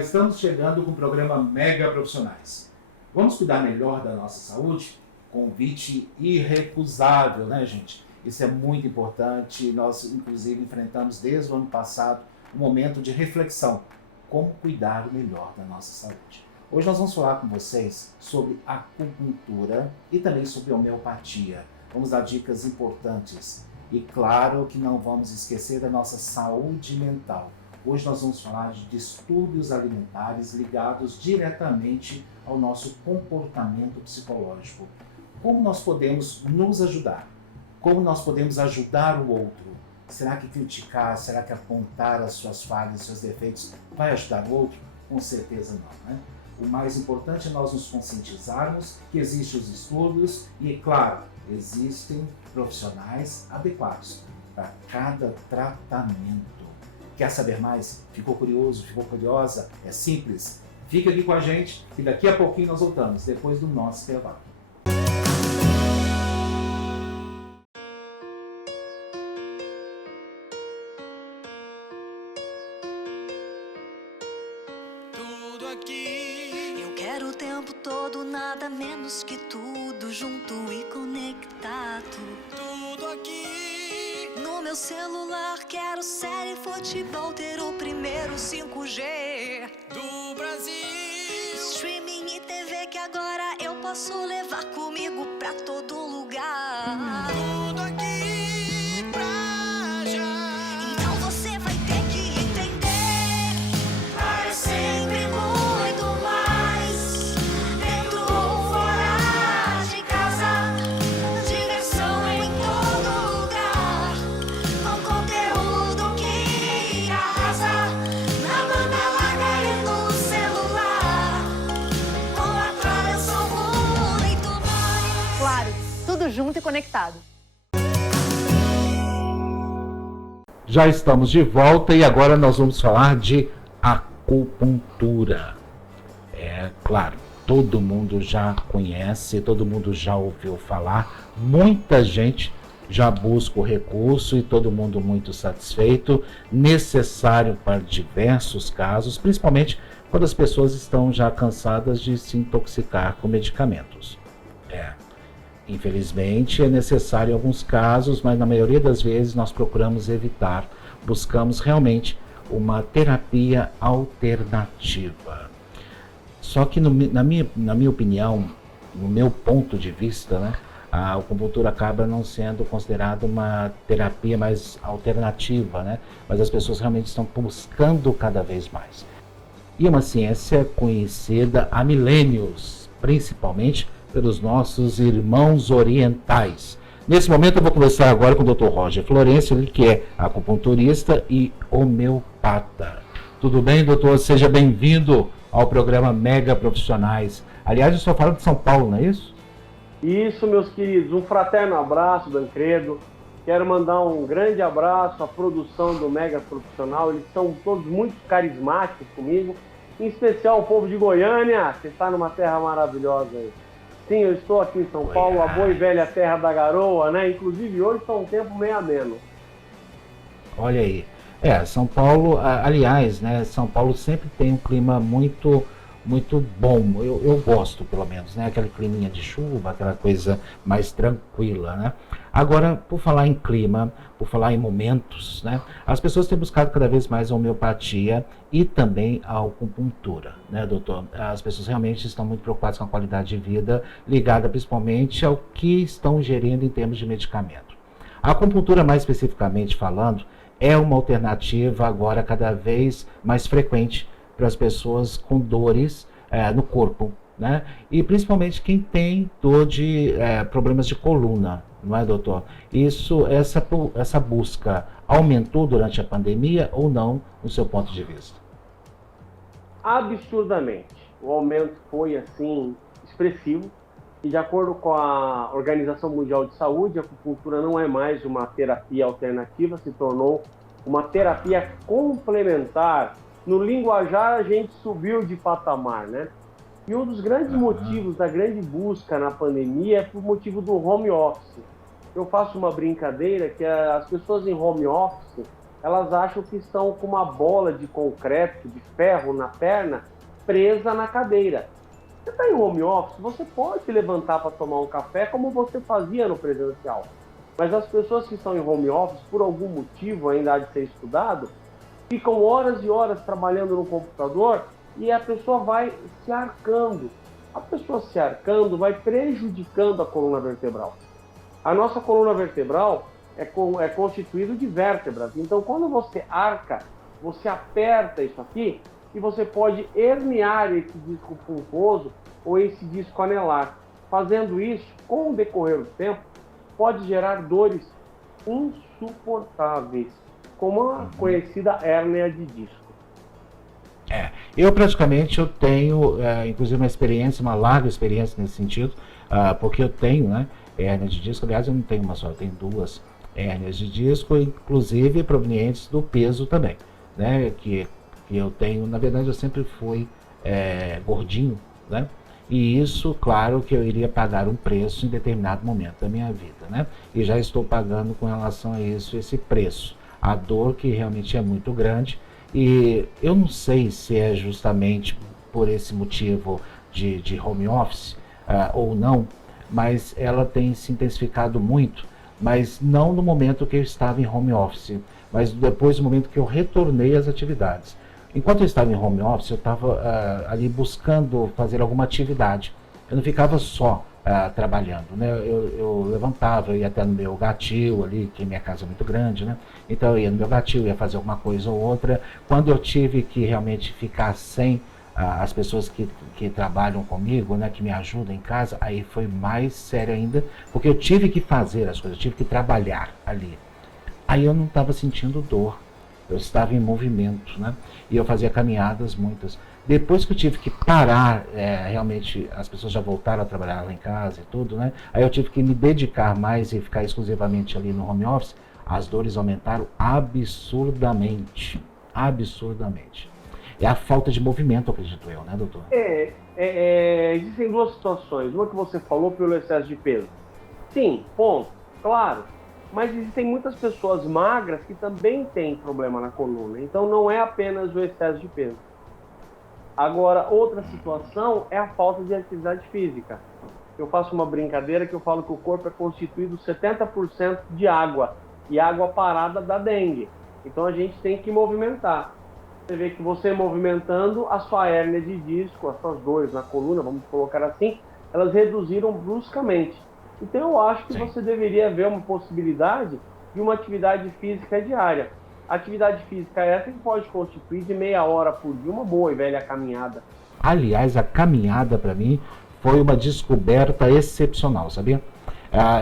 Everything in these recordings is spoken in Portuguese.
já estamos chegando com o programa Mega Profissionais. Vamos cuidar melhor da nossa saúde? Convite irrecusável, né, gente? Isso é muito importante. Nós, inclusive, enfrentamos desde o ano passado um momento de reflexão. Como cuidar melhor da nossa saúde? Hoje nós vamos falar com vocês sobre acupuntura e também sobre homeopatia. Vamos dar dicas importantes. E claro que não vamos esquecer da nossa saúde mental. Hoje nós vamos falar de distúrbios alimentares ligados diretamente ao nosso comportamento psicológico. Como nós podemos nos ajudar? Como nós podemos ajudar o outro? Será que criticar, será que apontar as suas falhas, seus defeitos vai ajudar o outro? Com certeza não, né? O mais importante é nós nos conscientizarmos que existem os distúrbios e, claro, existem profissionais adequados para cada tratamento. Quer saber mais? Ficou curioso? Ficou curiosa? É simples. Fica aqui com a gente e daqui a pouquinho nós voltamos, depois do nosso intervalo. Tudo aqui. Eu quero o tempo todo, nada menos que tudo, junto e conectado. Tudo aqui. No meu celular quero série, futebol, ter o primeiro 5G do Brasil. Streaming e TV que agora eu posso levar comigo pra todo lugar. Tudo aqui pra já. Então você vai ter que entender. É sempre muito mais, dentro ou fora de casa. Diversão em todo lugar, com conteúdo que arrasa. Na banda larga e no celular, com a Claro eu sou muito mais. Claro, tudo junto e conectado. Já estamos de volta e agora nós vamos falar de acupuntura. É claro, todo mundo já conhece, todo mundo já ouviu falar, muita gente já busca o recurso e todo mundo muito satisfeito, necessário para diversos casos, principalmente quando as pessoas estão já cansadas de se intoxicar com medicamentos. Infelizmente é necessário em alguns casos, mas na maioria das vezes nós procuramos evitar, buscamos realmente uma terapia alternativa. Só que na minha opinião, no meu ponto de vista, né, a acupuntura acaba não sendo considerada uma terapia mais alternativa, né, mas as pessoas realmente estão buscando cada vez mais. E é uma ciência conhecida há milênios, principalmente pelos nossos irmãos orientais. Nesse momento eu vou conversar agora com o Dr. Roger Florencio, ele que é acupunturista e homeopata. Tudo bem, doutor? Seja bem-vindo ao programa Mega Profissionais. Aliás, eu só falo de São Paulo, não é isso? Isso, meus queridos. Um fraterno abraço, Dancredo. Quero mandar um grande abraço à produção do Mega Profissional. Eles são todos muito carismáticos comigo. Em especial o povo de Goiânia, que está numa terra maravilhosa aí. Sim, eu estou aqui em São Paulo, a boa e velha terra da garoa, né? Inclusive hoje está um tempo meio ameno. Olha aí. São Paulo, aliás, né? São Paulo sempre tem um clima muito bom. Eu gosto, pelo menos, né? Aquele climinha de chuva, aquela coisa mais tranquila, né? Agora, por falar em clima, por falar em momentos, né? As pessoas têm buscado cada vez mais a homeopatia e também a acupuntura, né, doutor? As pessoas realmente estão muito preocupadas com a qualidade de vida, ligada principalmente ao que estão ingerindo em termos de medicamento. A acupuntura, mais especificamente falando, é uma alternativa agora cada vez mais frequente para as pessoas com dores no corpo, né? E principalmente quem tem dor de problemas de coluna, não é, doutor? Essa busca aumentou durante a pandemia ou não, no seu ponto de vista? Absurdamente. O aumento foi, assim, expressivo. E de acordo com a Organização Mundial de Saúde, a acupuntura não é mais uma terapia alternativa, se tornou uma terapia complementar. No linguajar, a gente subiu de patamar, né? E um dos grandes motivos da grande busca na pandemia é por motivo do home office. Eu faço uma brincadeira que as pessoas em home office elas acham que estão com uma bola de concreto, de ferro na perna, presa na cadeira. Você está em home office, você pode levantar para tomar um café como você fazia no presencial. Mas as pessoas que estão em home office, por algum motivo ainda há de ser estudado, ficam horas e horas trabalhando no computador e a pessoa vai se arcando. A pessoa se arcando vai prejudicando a coluna vertebral. A nossa coluna vertebral é constituída de vértebras. Então, quando você arca, você aperta isso aqui e você pode herniar esse disco pulposo ou esse disco anelar. Fazendo isso, com o decorrer do tempo, pode gerar dores insuportáveis, como a conhecida hérnia de disco. Eu tenho, inclusive, uma larga experiência nesse sentido, porque eu tenho, né, hérnia de disco. Aliás, eu não tenho uma só, eu tenho duas hérnias de disco, inclusive provenientes do peso também, né, que eu tenho. Na verdade, eu sempre fui gordinho, né, e isso, claro, que eu iria pagar um preço em determinado momento da minha vida, né, e já estou pagando com relação a isso, esse preço, a dor que realmente é muito grande. E eu não sei se é justamente por esse motivo de home office ou não, mas ela tem se intensificado muito, mas não no momento que eu estava em home office, mas depois do momento que eu retornei às atividades. Enquanto eu estava em home office, eu estava ali buscando fazer alguma atividade. Eu não ficava só trabalhando, né? Eu levantava, eu ia até no meu gatil ali, que minha casa é muito grande, né? Então eu ia no meu gatil, ia fazer alguma coisa ou outra. Quando eu tive que realmente ficar sem as pessoas que trabalham comigo, né, que me ajudam em casa, aí foi mais sério ainda, porque eu tive que fazer as coisas, eu tive que trabalhar ali. Aí eu não estava sentindo dor, eu estava em movimento, né? E eu fazia caminhadas muitas. Depois que eu tive que parar, realmente as pessoas já voltaram a trabalhar lá em casa e tudo, né? Aí eu tive que me dedicar mais e ficar exclusivamente ali no home office. As dores aumentaram absurdamente, absurdamente. É a falta de movimento, acredito eu, né, doutor? Existem duas situações. Uma que você falou pelo excesso de peso. Sim, ponto, claro. Mas existem muitas pessoas magras que também têm problema na coluna. Então não é apenas o excesso de peso. Agora, outra situação é a falta de atividade física. Eu faço uma brincadeira que eu falo que o corpo é constituído 70% de água. E água parada dá dengue. Então a gente tem que movimentar. Você vê que você movimentando, a sua hérnia de disco, as suas dores na coluna, vamos colocar assim, elas reduziram bruscamente. Então eu acho que você deveria ver uma possibilidade de uma atividade física diária. Atividade física essa que pode constituir de meia hora por dia uma boa e velha caminhada. Aliás, a caminhada para mim foi uma descoberta excepcional, sabia?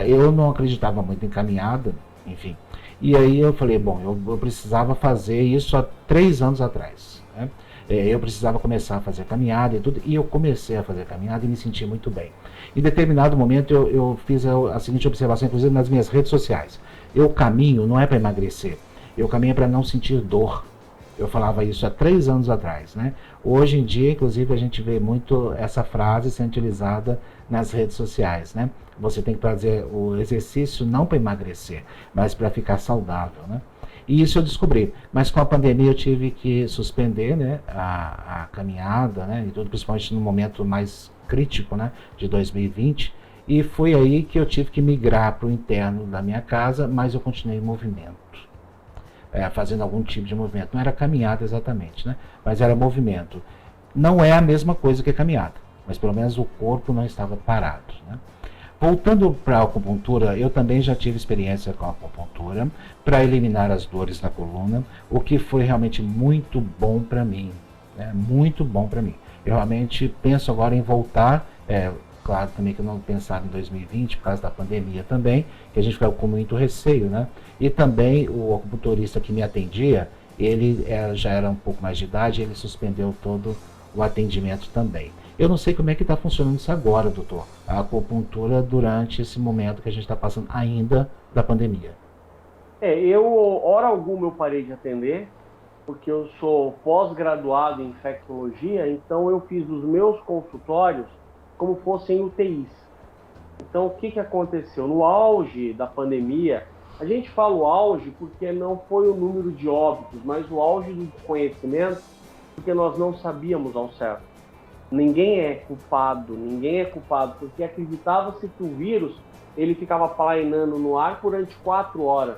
Eu não acreditava muito em caminhada, enfim. E aí eu falei, bom, eu precisava fazer isso há 3 anos atrás, né? Eu precisava começar a fazer caminhada e tudo, e eu comecei a fazer caminhada e me senti muito bem. Em determinado momento eu fiz a seguinte observação, inclusive nas minhas redes sociais. Eu caminho não é para emagrecer, eu caminho para não sentir dor. Eu falava isso há 3 anos atrás, né? Hoje em dia, inclusive, a gente vê muito essa frase sendo utilizada nas redes sociais, né? Você tem que fazer o exercício não para emagrecer, mas para ficar saudável, né? E isso eu descobri. Mas com a pandemia eu tive que suspender, né, a caminhada, né, e tudo, principalmente no momento mais crítico, né, de 2020. E foi aí que eu tive que migrar para o interno da minha casa, mas eu continuei em movimento. Fazendo algum tipo de movimento. Não era caminhada exatamente, né? Mas era movimento. Não é a mesma coisa que caminhada, mas pelo menos o corpo não estava parado, né? Voltando para a acupuntura, eu também já tive experiência com a acupuntura para eliminar as dores na coluna, o que foi realmente muito bom para mim, né? Muito bom para mim. Eu realmente penso agora em voltar, claro também que eu não pensava em 2020 por causa da pandemia também, que a gente ficava com muito receio, né? E também o acupunturista que me atendia, ele já era um pouco mais de idade, ele suspendeu todo o atendimento também. Eu não sei como é que está funcionando isso agora, doutor, a acupuntura durante esse momento que a gente está passando ainda da pandemia. Hora alguma eu parei de atender, porque eu sou pós-graduado em infectologia, então eu fiz os meus consultórios como fossem UTIs. Então o que aconteceu? No auge da pandemia, A gente fala o auge porque não foi o número de óbitos, mas o auge do conhecimento, porque nós não sabíamos ao certo. Ninguém é culpado, porque acreditava-se que o vírus ele ficava planeando no ar durante 4 horas.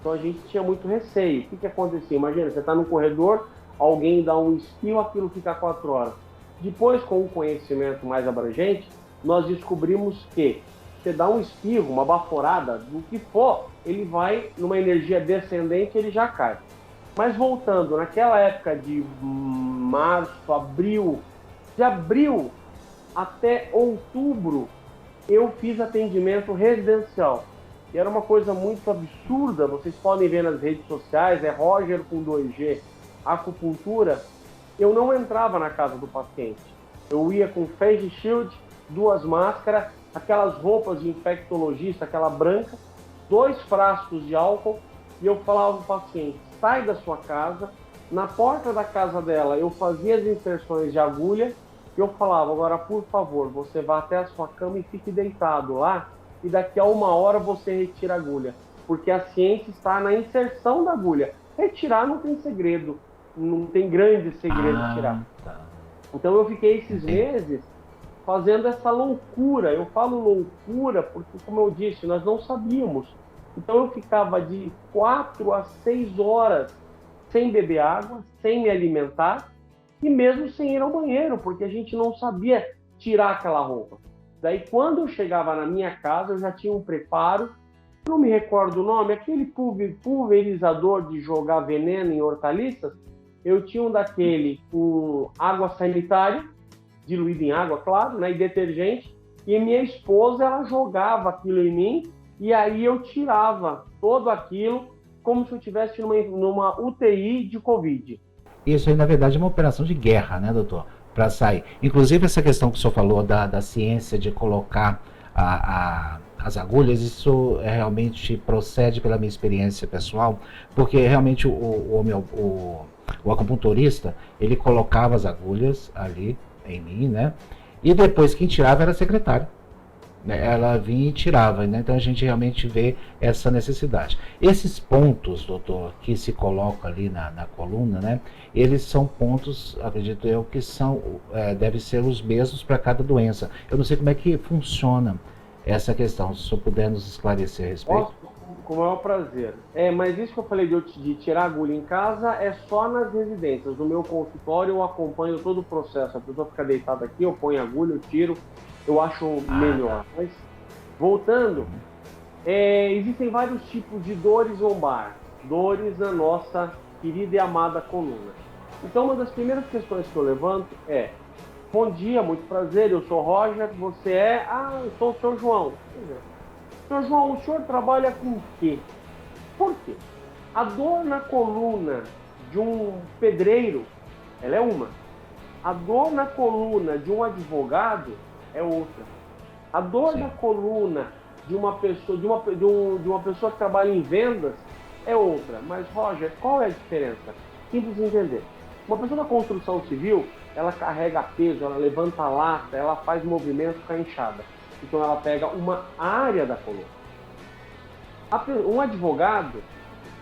Então a gente tinha muito receio. O que acontecia? Imagina, você está no corredor, alguém dá um espirro, aquilo fica 4 horas. Depois, com um conhecimento mais abrangente, nós descobrimos que você dá um espirro, uma baforada, do que for, ele vai numa energia descendente, ele já cai. Mas voltando, naquela época de março, abril, de abril até outubro, eu fiz atendimento residencial. E era uma coisa muito absurda, vocês podem ver nas redes sociais, é Roger com 2G, acupuntura. Eu não entrava na casa do paciente. Eu ia com face shield, 2 máscaras, aquelas roupas de infectologista, aquela branca, 2 frascos de álcool, e eu falava para o paciente, sai da sua casa. Na porta da casa dela, eu fazia as inserções de agulha, e eu falava, agora, por favor, você vá até a sua cama e fique deitado lá, e daqui a 1 hora você retira a agulha. Porque a ciência está na inserção da agulha. Retirar não tem segredo, não tem grande segredo de tirar. Tá. Então eu fiquei esses meses fazendo essa loucura. Eu falo loucura porque, como eu disse, nós não sabíamos. Então eu ficava de 4 a 6 horas sem beber água, sem me alimentar e mesmo sem ir ao banheiro, porque a gente não sabia tirar aquela roupa. Daí quando eu chegava na minha casa, eu já tinha um preparo, não me recordo o nome, aquele pulverizador de jogar veneno em hortaliças, eu tinha um daquele com água sanitária, diluída em água, claro, né, e detergente, e minha esposa, ela jogava aquilo em mim, e aí eu tirava todo aquilo como se eu estivesse numa UTI de Covid. Isso aí, na verdade, é uma operação de guerra, né, doutor? Para sair. Inclusive, essa questão que o senhor falou da ciência de colocar as agulhas, isso realmente procede pela minha experiência pessoal, porque realmente o acupunturista, ele colocava as agulhas ali em mim, né? E depois quem tirava era a secretária. Ela vinha e tirava, né? Então a gente realmente vê essa necessidade. Esses pontos, doutor, que se colocam ali na coluna, né? Eles são pontos, acredito eu, que devem ser os mesmos para cada doença. Eu não sei como é que funciona essa questão, se o senhor puder nos esclarecer a respeito. Com o maior prazer. Mas isso que eu falei de tirar agulha em casa é só nas residências. No meu consultório eu acompanho todo o processo. A pessoa fica deitada aqui, eu ponho a agulha, eu tiro. Eu acho melhor. Mas, voltando, existem vários tipos de dores lombar, dores na nossa querida e amada coluna. Então, uma das primeiras questões que eu levanto é: bom dia, muito prazer, eu sou Roger, você é? Eu sou o Sr. João. Sr. João, o senhor trabalha com o quê? Por quê? A dor na coluna de um pedreiro, ela é uma. A dor na coluna de um advogado é outra. A dor na coluna de uma pessoa, de uma pessoa que trabalha em vendas é outra. Mas, Roger, qual é a diferença? Simples de entender. Uma pessoa da construção civil, ela carrega peso, ela levanta a lata, ela faz movimento com a enxada. Então ela pega uma área da coluna. Um advogado,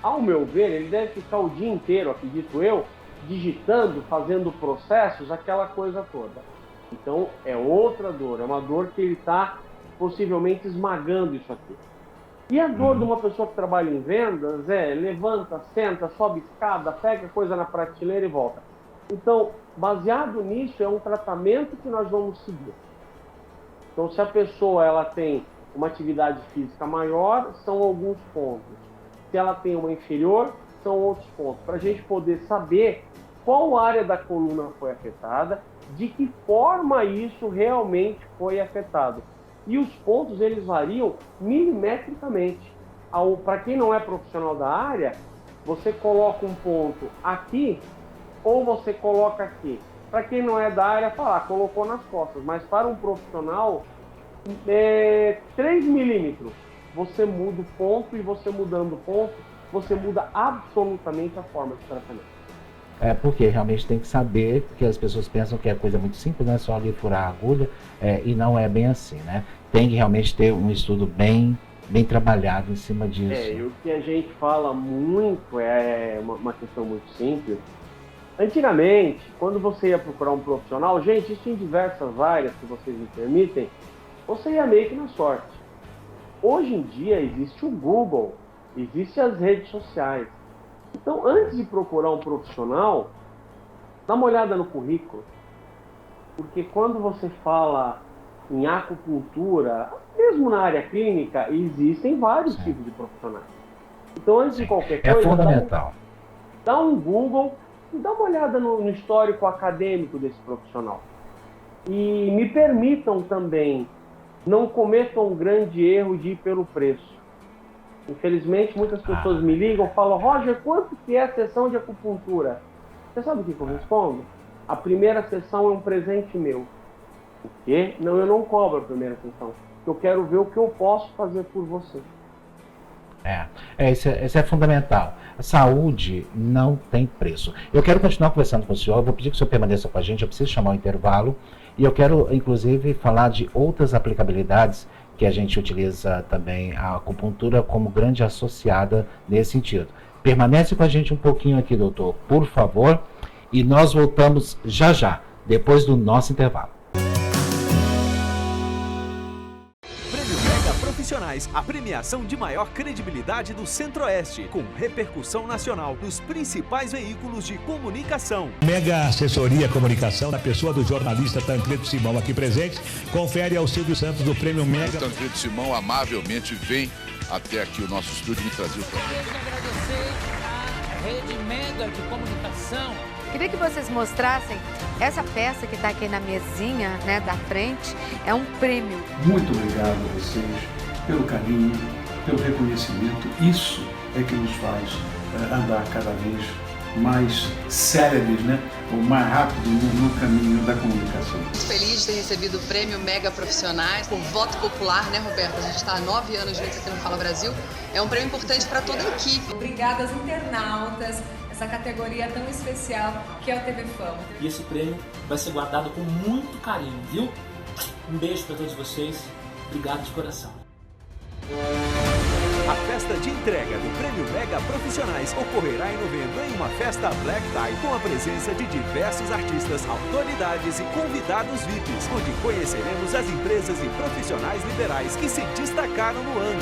ao meu ver, ele deve ficar o dia inteiro, acredito eu, digitando, fazendo processos, aquela coisa toda. Então, é outra dor, é uma dor que ele está possivelmente esmagando isso aqui. E a dor de uma pessoa que trabalha em vendas levanta, senta, sobe escada, pega coisa na prateleira e volta. Então, baseado nisso, é um tratamento que nós vamos seguir. Então, se a pessoa ela tem uma atividade física maior, são alguns pontos. Se ela tem uma inferior, são outros pontos. Para a gente poder saber qual área da coluna foi afetada, de que forma isso realmente foi afetado. E os pontos, eles variam milimetricamente. Para quem não é profissional da área, você coloca um ponto aqui ou você coloca aqui. Para quem não é da área, colocou nas costas. Mas para um profissional, 3 milímetros. Você muda o ponto, e você mudando o ponto, você muda absolutamente a forma de tratamento. Porque realmente tem que saber, porque as pessoas pensam que é coisa muito simples, né? Só ali furar a agulha, e não é bem assim, né? Tem que realmente ter um estudo bem bem trabalhado em cima disso. E o que a gente fala muito é uma questão muito simples. Antigamente, quando você ia procurar um profissional, gente, isso em diversas áreas, se vocês me permitem, você ia meio que na sorte. Hoje em dia existe o Google, existem as redes sociais. Então, antes de procurar um profissional, dá uma olhada no currículo. Porque quando você fala em acupuntura, mesmo na área clínica, existem vários tipos de profissionais. Então, antes de qualquer coisa, é fundamental. Dá um Google e dá uma olhada no histórico acadêmico desse profissional. E me permitam também, não cometam um grande erro de ir pelo preço. Infelizmente, muitas pessoas me ligam e falam: Roger, quanto que é a sessão de acupuntura? Você sabe o que eu respondo? A primeira sessão é um presente meu. O quê? Não, eu não cobro a primeira sessão. Eu quero ver o que eu posso fazer por você. Isso é fundamental. A saúde não tem preço. Eu quero continuar conversando com o senhor, eu vou pedir que o senhor permaneça com a gente, eu preciso chamar o intervalo, e eu quero, inclusive, falar de outras aplicabilidades que a gente utiliza também a acupuntura como grande associada nesse sentido. Permanece com a gente um pouquinho aqui, doutor, por favor, e nós voltamos já, depois do nosso intervalo. Profissionais, a premiação de maior credibilidade do Centro-Oeste, com repercussão nacional nos principais veículos de comunicação. Mega Assessoria Comunicação, na pessoa do jornalista Tancredo Simão aqui presente, confere ao Silvio Santos do Prêmio Mega. O Tancredo Simão amavelmente vem até aqui o nosso estúdio e trazer o programa. Queria agradecer à Rede Mega de Comunicação. Queria que vocês mostrassem essa peça que está aqui na mesinha, né, da frente, é um prêmio. Muito obrigado a vocês pelo carinho, pelo reconhecimento. Isso é que nos faz andar cada vez mais cérebres, né? Ou mais rápido no caminho da comunicação. Muito feliz de ter recebido o prêmio Mega Profissionais por voto popular, né, Roberto? A gente está há 9 anos juntos aqui no Fala Brasil. É um prêmio importante para toda a equipe. Obrigada aos internautas, essa categoria tão especial que é o TV Fama. E esse prêmio vai ser guardado com muito carinho, viu? Um beijo para todos vocês. Obrigado de coração. A festa de entrega do Prêmio Mega Profissionais ocorrerá em novembro em uma festa Black Tie com a presença de diversos artistas, autoridades e convidados VIPs, onde conheceremos as empresas e profissionais liberais que se destacaram no ano.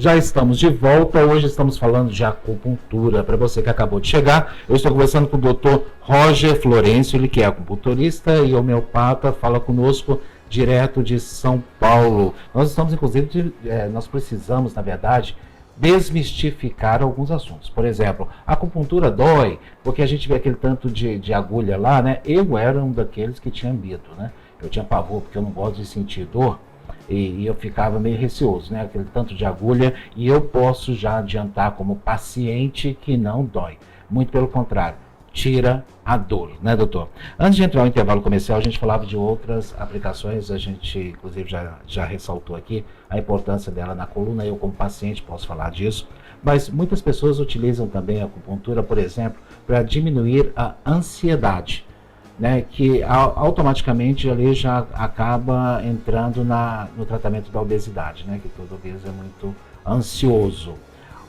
Já estamos de volta, hoje estamos falando de acupuntura. Para você que acabou de chegar, eu estou conversando com o Dr. Roger Florencio, ele que é acupunturista e homeopata, fala conosco direto de São Paulo. Nós estamos, inclusive, nós precisamos, na verdade, desmistificar alguns assuntos. Por exemplo, a acupuntura dói, porque a gente vê aquele tanto de agulha lá, né? Eu era um daqueles que tinha medo, né? Eu tinha pavor, porque eu não gosto de sentir dor. E eu ficava meio receoso, né? Aquele tanto de agulha, e eu posso já adiantar como paciente que não dói. Muito pelo contrário, tira a dor, né, doutor? Antes de entrar no intervalo comercial, a gente falava de outras aplicações, a gente inclusive já ressaltou aqui a importância dela na coluna, eu como paciente posso falar disso, mas muitas pessoas utilizam também a acupuntura, por exemplo, para diminuir a ansiedade, né, que automaticamente ali já acaba entrando no tratamento da obesidade, né, que todo obeso é muito ansioso.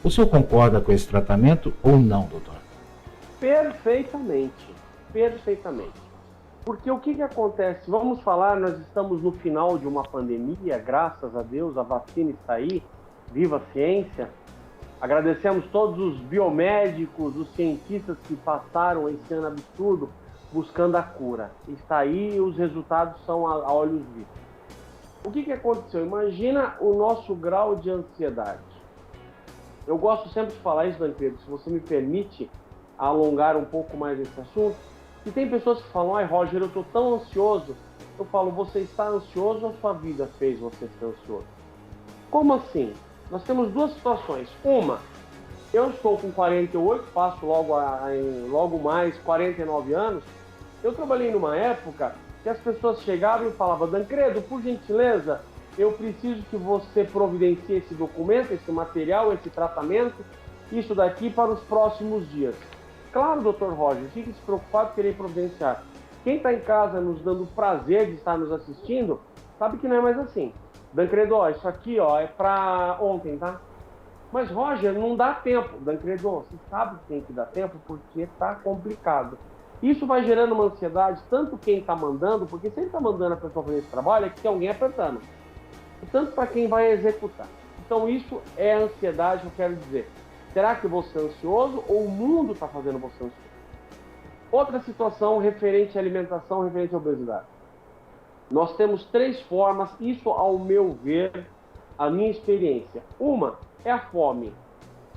O senhor concorda com esse tratamento ou não, doutor? Perfeitamente, perfeitamente. Porque o que acontece? Vamos falar, nós estamos no final de uma pandemia, graças a Deus, a vacina está aí, viva a ciência. Agradecemos todos os biomédicos, os cientistas que passaram esse ano absurdo buscando a cura. Está aí e os resultados são a olhos vistos. O que aconteceu? Imagina o nosso grau de ansiedade. Eu gosto sempre de falar isso, Dani Pedro, se você me permite alongar um pouco mais esse assunto. E tem pessoas que falam: ai, Roger, eu estou tão ansioso. Eu falo: você está ansioso ou sua vida fez você ser ansioso? Como assim? nós temos duas situações. Uma, eu estou com 48, faço logo mais 49 anos. Eu trabalhei numa época que as pessoas chegavam e falavam: Dancredo, por gentileza, eu preciso que você providencie esse documento, esse material, esse tratamento, isso daqui para os próximos dias. Claro, doutor Roger, fique despreocupado que irei providenciar. Quem está em casa nos dando o prazer de estar nos assistindo, sabe que não é mais assim. Dancredo, isso aqui é para ontem, tá? Mas, Roger, não dá tempo. Dancredo, você sabe que tem que dar tempo porque está complicado. Isso vai gerando uma ansiedade, tanto quem está mandando, porque se ele está mandando a pessoa fazer esse trabalho, é que tem alguém apertando. E tanto para quem vai executar. Então, isso é ansiedade, eu quero dizer. Será que você é ansioso ou o mundo está fazendo você ansioso? Outra situação referente à alimentação, referente à obesidade. Nós temos 3 formas, isso ao meu ver, a minha experiência. Uma é a fome.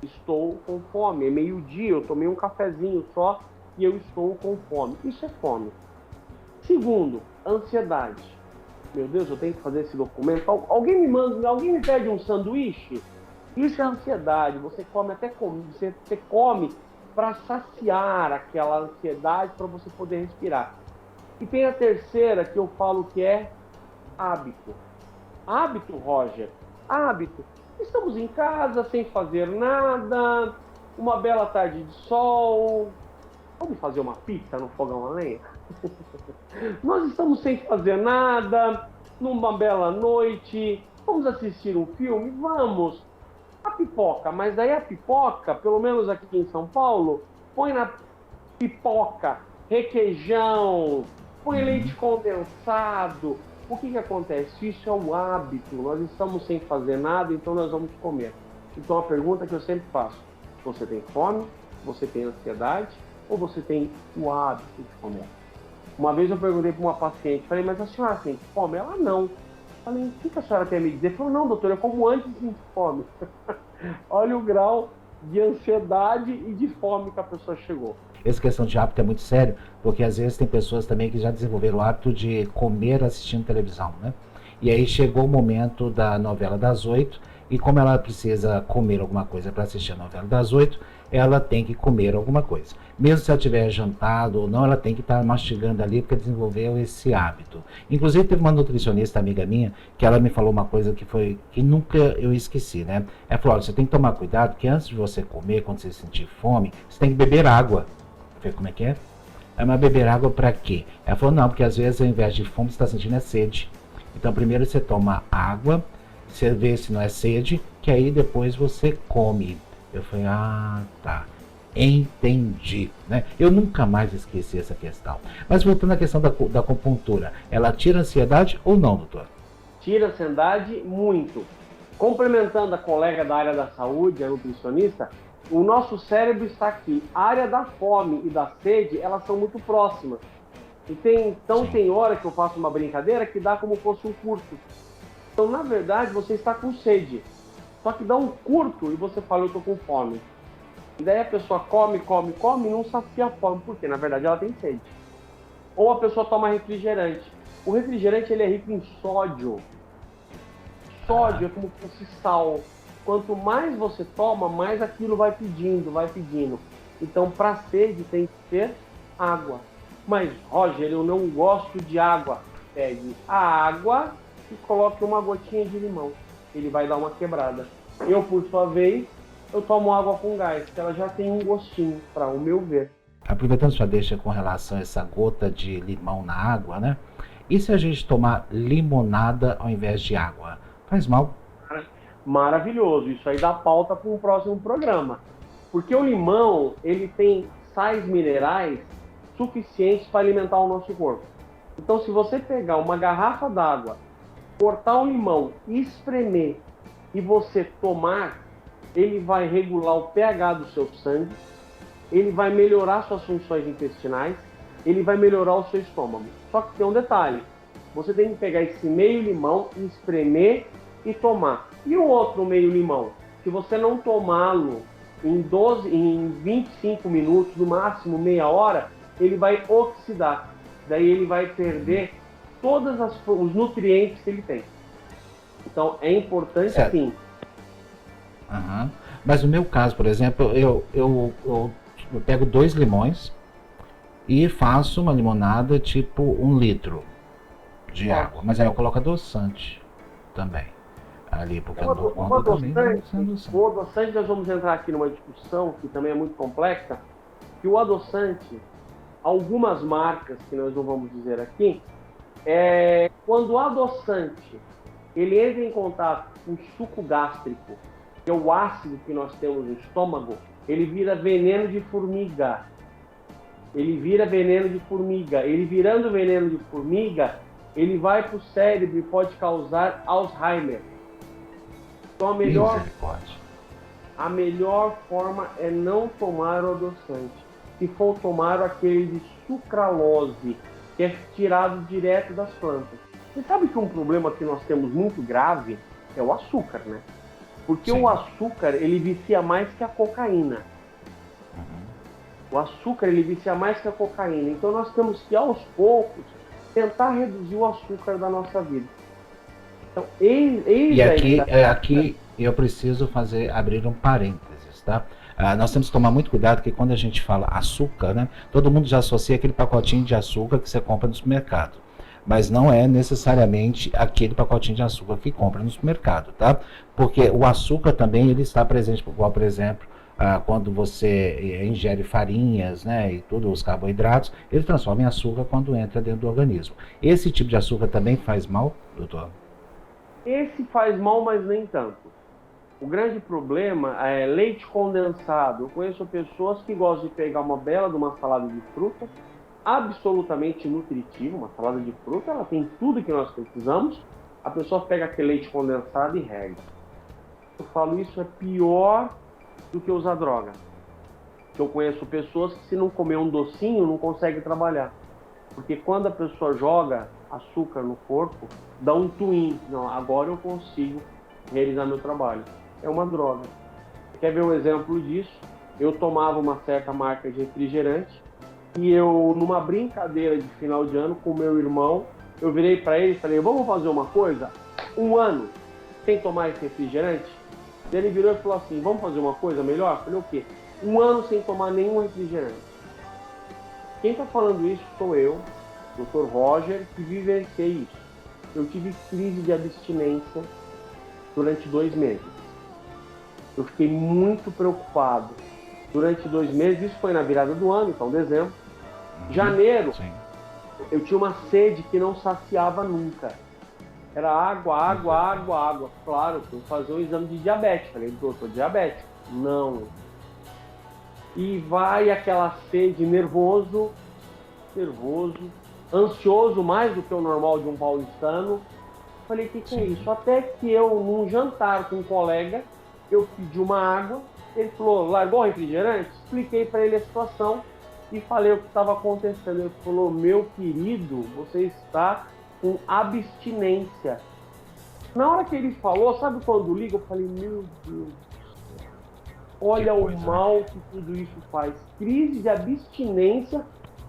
Estou com fome, é meio-dia, eu tomei um cafezinho só e eu estou com fome. Isso é fome. Segundo, ansiedade. Meu Deus, eu tenho que fazer esse documento. Alguém me pede um sanduíche? Isso é ansiedade. Você come você come para saciar aquela ansiedade, para você poder respirar. E tem a terceira que eu falo que é hábito. Hábito, Roger. Hábito. Estamos em casa sem fazer nada, uma bela tarde de sol. Vamos fazer uma pizza no fogão a lenha? Nós estamos sem fazer nada, numa bela noite. Vamos assistir um filme? Vamos. A pipoca, mas daí a pipoca, pelo menos aqui em São Paulo, põe na pipoca requeijão, põe leite condensado. O que acontece? Isso é um hábito. Nós estamos sem fazer nada, então nós vamos comer. Então a pergunta que eu sempre faço: você tem fome? Você tem ansiedade? Ou você tem o hábito de comer? Uma vez eu perguntei para uma paciente, falei: mas a senhora tem fome? Ela não. Falei: o que a senhora quer me dizer? Ela falou: não, doutor, eu como antes de sentir fome. Olha o grau de ansiedade e de fome que a pessoa chegou. Essa questão de hábito é muito sério, porque às vezes tem pessoas também que já desenvolveram o hábito de comer assistindo televisão, né? E aí chegou o momento da novela das 8, e como ela precisa comer alguma coisa para assistir a novela das 8, ela tem que comer alguma coisa. Mesmo se ela tiver jantado ou não, ela tem que estar mastigando ali, porque desenvolveu esse hábito. Inclusive teve uma nutricionista amiga minha, que ela me falou uma coisa que nunca eu esqueci, né? Ela falou: olha, você tem que tomar cuidado, que antes de você comer, quando você sentir fome, você tem que beber água. Eu falei: como é que é? Mas beber água para quê? Ela falou: não, porque às vezes ao invés de fome, você está sentindo sede. Então primeiro você toma água, você vê se não é sede, que aí depois você come. Eu falei: tá, entendi, né? Eu nunca mais esqueci essa questão. Mas voltando à questão da acupuntura, ela tira a ansiedade ou não, doutor? Tira a ansiedade muito. Complementando a colega da área da saúde, a nutricionista, o nosso cérebro está aqui. A área da fome e da sede, elas são muito próximas. Então tem hora que eu faço uma brincadeira que dá como fosse um curto. Então, na verdade, você está com sede. Só que dá um curto e você fala: eu estou com fome. E daí a pessoa come e não sacia a fome. Por quê? Na verdade, ela tem sede. Ou a pessoa toma refrigerante. O refrigerante, ele é rico em sódio. Sódio é como se fosse sal. Quanto mais você toma, mais aquilo vai pedindo. Então, para sede, tem que ter água. Mas, Roger, eu não gosto de água. Pegue a água e coloque uma gotinha de limão. Ele vai dar uma quebrada. Eu, por sua vez, eu tomo água com gás, que ela já tem um gostinho, para o meu ver. Aproveitando sua deixa com relação a essa gota de limão na água, né? E se a gente tomar limonada ao invés de água? Faz mal? Maravilhoso. Isso aí dá pauta para um próximo programa. Porque o limão, ele tem sais minerais suficientes para alimentar o nosso corpo. Então, se você pegar uma garrafa d'água, cortar o limão, espremer e você tomar, ele vai regular o pH do seu sangue, ele vai melhorar suas funções intestinais, ele vai melhorar o seu estômago. Só que tem um detalhe: você tem que pegar esse meio limão, espremer e tomar. E o outro meio limão, se você não tomá-lo em 25 minutos, no máximo meia hora, ele vai oxidar. Daí ele vai perder todos os nutrientes que ele tem. Então é importante sim Uhum. Mas no meu caso, por exemplo, eu pego 2 limões e faço uma limonada tipo 1 litro de água. Mas aí eu coloco adoçante também. Ali, porque eu dou conta também. O adoçante, nós vamos entrar aqui numa discussão que também é muito complexa, que o adoçante, algumas marcas que nós não vamos dizer aqui, quando o adoçante ele entra em contato com o suco gástrico, que é o ácido que nós temos no estômago, ele vira veneno de formiga. Ele virando veneno de formiga, ele vai para o cérebro e pode causar Alzheimer. Então a melhor forma é não tomar o adoçante. Se for tomar aquele de sucralose, que é tirado direto das plantas. Você sabe que um problema que nós temos muito grave é o açúcar, né? Porque o açúcar, ele vicia mais que a cocaína. O açúcar, ele vicia mais que a cocaína. Então nós temos que, aos poucos, tentar reduzir o açúcar da nossa vida. Então, aqui eu preciso abrir um parênteses, tá? Nós temos que tomar muito cuidado, que quando a gente fala açúcar, né? Todo mundo já associa aquele pacotinho de açúcar que você compra no supermercado. Mas não é necessariamente aquele pacotinho de açúcar que compra no supermercado, tá? Porque o açúcar também ele está presente, igual, por exemplo, quando você ingere farinhas, né, e tudo, os carboidratos, ele transforma em açúcar quando entra dentro do organismo. Esse tipo de açúcar também faz mal, doutor? Esse faz mal, mas nem tanto. O grande problema é leite condensado. Eu conheço pessoas que gostam de pegar uma bela de uma salada de fruta, absolutamente nutritiva, uma salada de fruta, ela tem tudo que nós precisamos, a pessoa pega aquele leite condensado e rega. Eu falo, isso é pior do que usar droga. Eu conheço pessoas que se não comer um docinho não consegue trabalhar. Porque quando a pessoa joga açúcar no corpo, dá um twin. Não, agora eu consigo realizar meu trabalho. É uma droga. Quer ver um exemplo disso? Eu tomava uma certa marca de refrigerante e eu, numa brincadeira de final de ano com meu irmão, eu virei para ele e falei, vamos fazer uma coisa? 1 ano sem tomar esse refrigerante? Ele virou e falou assim, vamos fazer uma coisa melhor? Eu falei, o quê? 1 ano sem tomar nenhum refrigerante. Quem está falando isso sou eu, Dr. Roger, que vivenciei isso. Eu tive crise de abstinência durante 2 meses. Eu fiquei muito preocupado. Durante 2 meses, isso foi na virada do ano, então dezembro. Janeiro, eu tinha uma sede que não saciava nunca. Era água. Claro, eu fui fazer um exame de diabetes. Falei, doutor, diabético? Não. E vai aquela sede, nervoso, ansioso mais do que o normal de um paulistano. Falei, o que é isso? Até que eu, num jantar com um colega, eu pedi uma água, ele falou, largou o refrigerante? Expliquei para ele a situação e falei o que estava acontecendo. Ele falou, meu querido, você está com abstinência. Na hora que ele falou, sabe quando liga? Eu falei, meu Deus, olha o mal que tudo isso faz. Crise de abstinência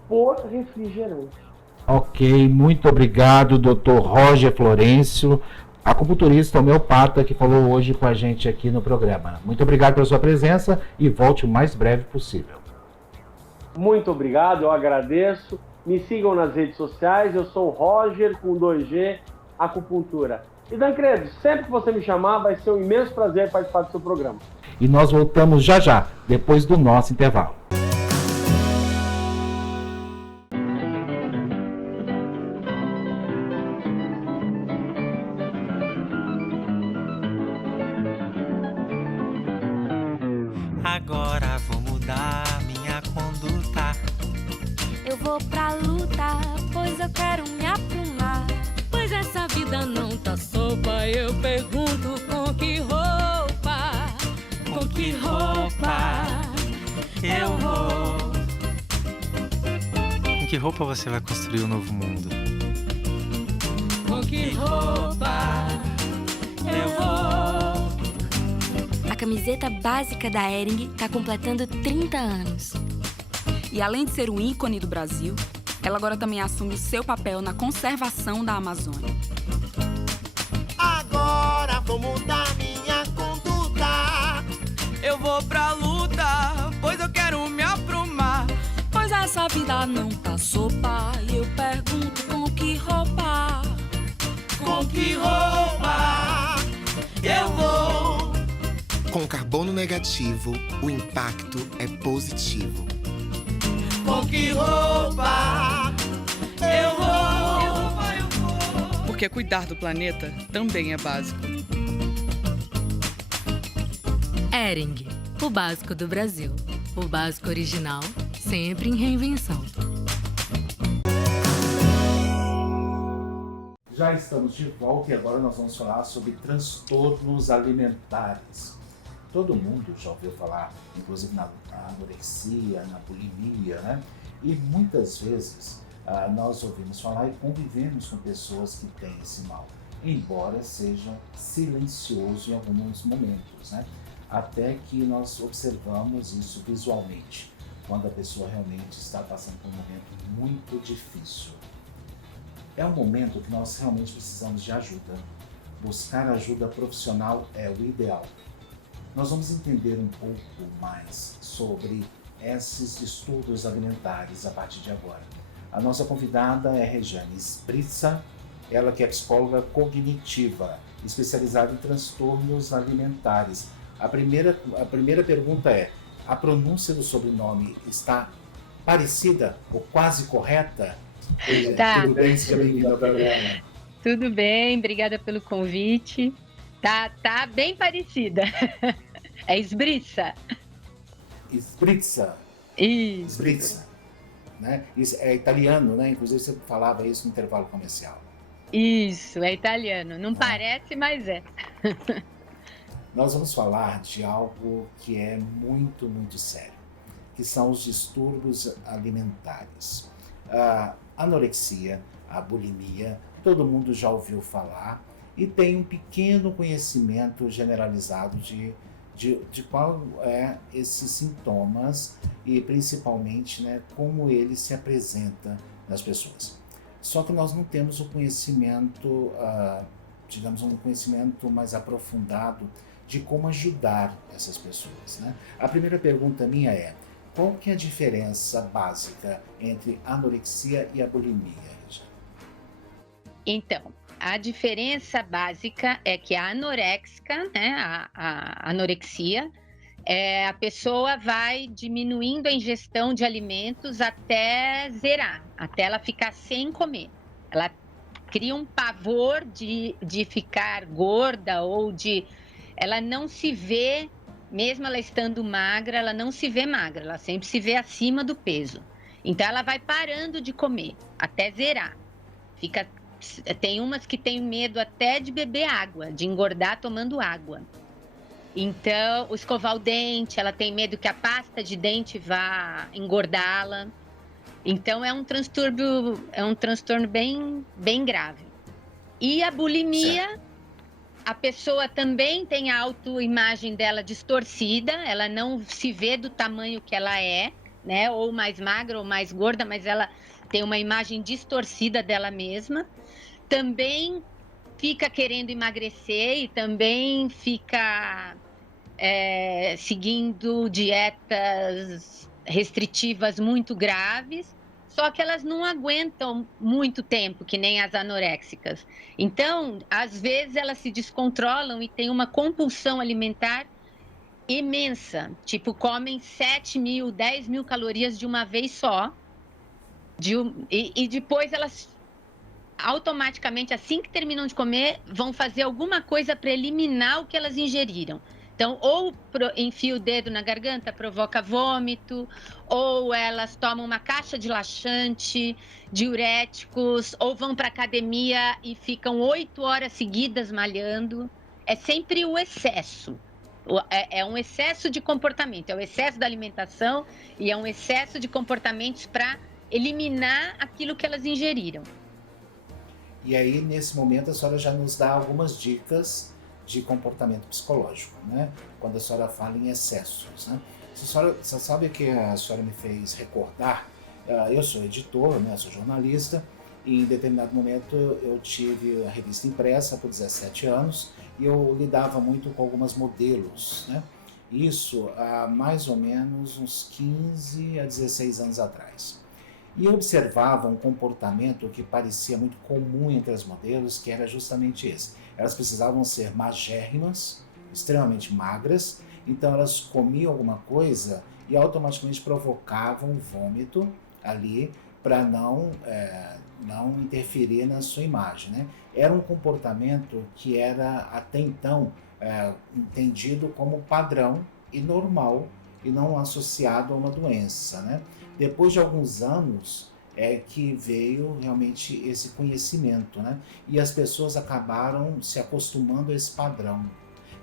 por refrigerante. Ok, muito obrigado, Dr. Roger Florencio, acupunturista homeopata, que falou hoje com a gente aqui no programa. Muito obrigado pela sua presença e volte o mais breve possível. Muito obrigado, eu agradeço. Me sigam nas redes sociais, eu sou o Roger com 2G Acupuntura. E Dancredo, sempre que você me chamar, vai ser um imenso prazer participar do seu programa. E nós voltamos já, depois do nosso intervalo. Agora vou mudar minha conduta. Eu vou pra luta, pois eu quero me aprumar. Pois essa vida não tá sopa, eu pergunto com que roupa? Com que roupa eu vou? Com que roupa você vai construir um novo mundo? Com que roupa eu vou? A camiseta básica da Hering está completando 30 anos. E além de ser um ícone do Brasil, ela agora também assume o seu papel na conservação da Amazônia. Agora vou mudar minha conduta. vou pra luta, pois eu quero me aprumar. Pois essa vida não tá sopa, e eu pergunto com que roupa? Com que roupa eu vou? Com carbono negativo, o impacto é positivo. Com que roupa eu vou? Porque cuidar do planeta também é básico. Hering, o básico do Brasil. O básico original, sempre em reinvenção. Já estamos de volta e agora nós vamos falar sobre transtornos alimentares. Todo mundo já ouviu falar, inclusive na anorexia, na bulimia, né? E muitas vezes nós ouvimos falar e convivemos com pessoas que têm esse mal, embora seja silencioso em alguns momentos, né? Até que nós observamos isso visualmente, quando a pessoa realmente está passando por um momento muito difícil. É um momento que nós realmente precisamos de ajuda. Buscar ajuda profissional é o ideal. Nós vamos entender um pouco mais sobre esses distúrbios alimentares a partir de agora. A nossa convidada é Regiane Spritza, ela que é psicóloga cognitiva, especializada em transtornos alimentares. A primeira pergunta é: a pronúncia do sobrenome está parecida ou quase correta? Tá. Tudo bem? Seja bem-vinda ao programa. Tudo bem, obrigada pelo convite. Tá bem parecida. É Spritza. Spritza. Isso. Spritza. Né? Isso é italiano, né? Inclusive você falava isso no intervalo comercial. Isso, é italiano. Não parece, mas é. Nós vamos falar de algo que é muito, muito sério, que são os distúrbios alimentares. A anorexia, a bulimia, todo mundo já ouviu falar e tem um pequeno conhecimento generalizado de qual é esses sintomas e principalmente, né, como ele se apresenta nas pessoas. Só que nós não temos o conhecimento, digamos, um conhecimento mais aprofundado de como ajudar essas pessoas, né? A primeira pergunta minha é: qual que é a diferença básica entre a anorexia e a bulimia, Regiane? Então, a diferença básica é que a anoréxica, né, a anorexia, a pessoa vai diminuindo a ingestão de alimentos até zerar, até ela ficar sem comer. Ela cria um pavor de ficar gorda ou de... Ela não se vê, mesmo ela estando magra, ela não se vê magra, ela sempre se vê acima do peso. Então ela vai parando de comer até zerar. Tem umas que têm medo até de beber água, de engordar tomando água. Então, escovar o dente, ela tem medo que a pasta de dente vá engordá-la. Então é um transtorno bem grave. E a bulimia... Certo. A pessoa também tem a autoimagem dela distorcida, ela não se vê do tamanho que ela é, né? Ou mais magra ou mais gorda, mas ela tem uma imagem distorcida dela mesma. Também fica querendo emagrecer e também fica seguindo dietas restritivas muito graves. Só que elas não aguentam muito tempo, que nem as anoréxicas. Então, às vezes, elas se descontrolam e têm uma compulsão alimentar imensa. Tipo, comem 7.000, 10.000 calorias de uma vez só. E depois elas, automaticamente, assim que terminam de comer, vão fazer alguma coisa para eliminar o que elas ingeriram. Então, ou enfia o dedo na garganta, provoca vômito, ou elas tomam uma caixa de laxante, diuréticos, ou vão para a academia e ficam 8 horas seguidas malhando. É sempre o excesso. É um excesso de comportamento, é o excesso da alimentação e é um excesso de comportamentos para eliminar aquilo que elas ingeriram. E aí, nesse momento, a senhora já nos dá algumas dicas de comportamento psicológico, né? Quando a senhora fala em excessos, né? Você sabe que a senhora me fez recordar, eu sou editor, né? Sou jornalista, e em determinado momento eu tive a revista impressa por 17 anos e eu lidava muito com algumas modelos, né? Isso há mais ou menos uns 15 a 16 anos atrás. E observava um comportamento que parecia muito comum entre as modelos, que era justamente esse. Elas precisavam ser magérrimas, extremamente magras, então elas comiam alguma coisa e automaticamente provocavam vômito ali para não interferir na sua imagem, né? Era um comportamento que era até então entendido como padrão e normal e não associado a uma doença, né? Depois de alguns anos é que veio realmente esse conhecimento, né? E as pessoas acabaram se acostumando a esse padrão.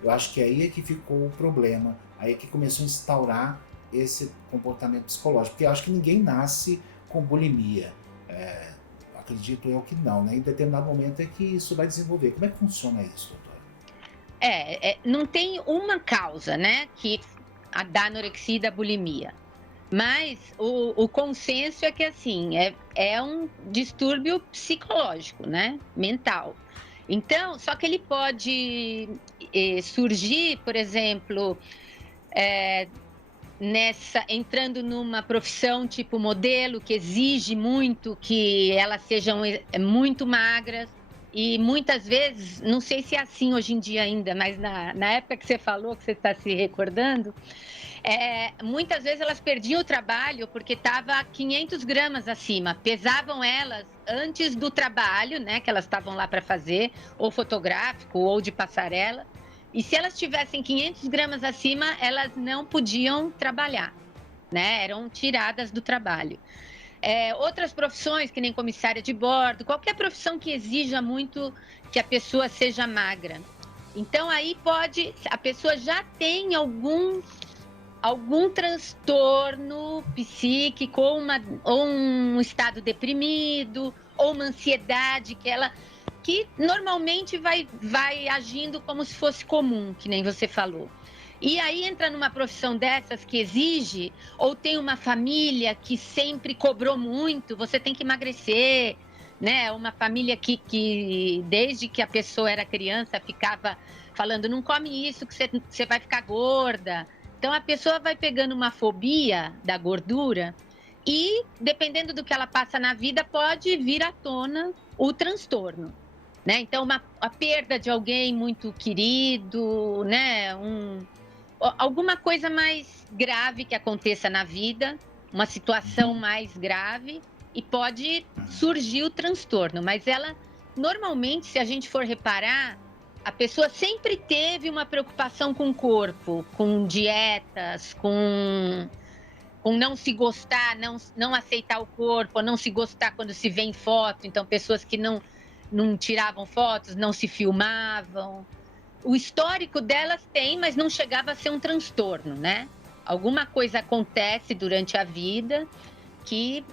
Eu acho que aí é que ficou o problema, aí é que começou a instaurar esse comportamento psicológico, porque eu acho que ninguém nasce com bulimia. Acredito eu que não, né? Em determinado momento é que isso vai desenvolver. Como é que funciona isso, doutora? Não tem uma causa, né, que da anorexia e da bulimia. Mas o consenso é que, assim, é um distúrbio psicológico, né, mental. Então, só que ele pode surgir, por exemplo, entrando numa profissão tipo modelo, que exige muito que elas sejam muito magras. E muitas vezes, não sei se é assim hoje em dia ainda, mas na época que você falou, que você está se recordando, muitas vezes elas perdiam o trabalho porque estava 500 gramas acima. Pesavam elas antes do trabalho, né, que elas estavam lá para fazer, ou fotográfico, ou de passarela. E se elas tivessem 500 gramas acima, elas não podiam trabalhar, né? Eram tiradas do trabalho. Outras profissões, que nem comissária de bordo, qualquer profissão que exija muito que a pessoa seja magra. Então, aí a pessoa já tem algum transtorno psíquico, ou um estado deprimido, ou uma ansiedade que normalmente vai agindo como se fosse comum, que nem você falou. E aí entra numa profissão dessas que exige, ou tem uma família que sempre cobrou muito, você tem que emagrecer, né? Uma família que desde que a pessoa era criança ficava falando, não come isso que você vai ficar gorda. Então a pessoa vai pegando uma fobia da gordura e, dependendo do que ela passa na vida, pode vir à tona o transtorno, né? Então a perda de alguém muito querido, né? Alguma coisa mais grave que aconteça na vida, uma situação mais grave, e pode surgir o transtorno. Mas normalmente, se a gente for reparar, a pessoa sempre teve uma preocupação com o corpo, com dietas, com não se gostar, não aceitar o corpo, não se gostar quando se vê em foto. Então, pessoas que não tiravam fotos, não se filmavam. O histórico delas tem, mas não chegava a ser um transtorno, né? Alguma coisa acontece durante a vida que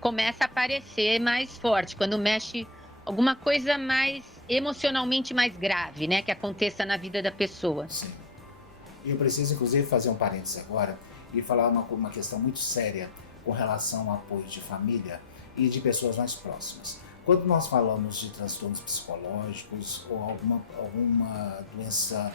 começa a aparecer mais forte, quando mexe alguma coisa mais emocionalmente mais grave, né? Que aconteça na vida da pessoa. Sim. Eu preciso, inclusive, fazer um parênteses agora e falar uma questão muito séria com relação ao apoio de família e de pessoas mais próximas. Quando nós falamos de transtornos psicológicos ou alguma doença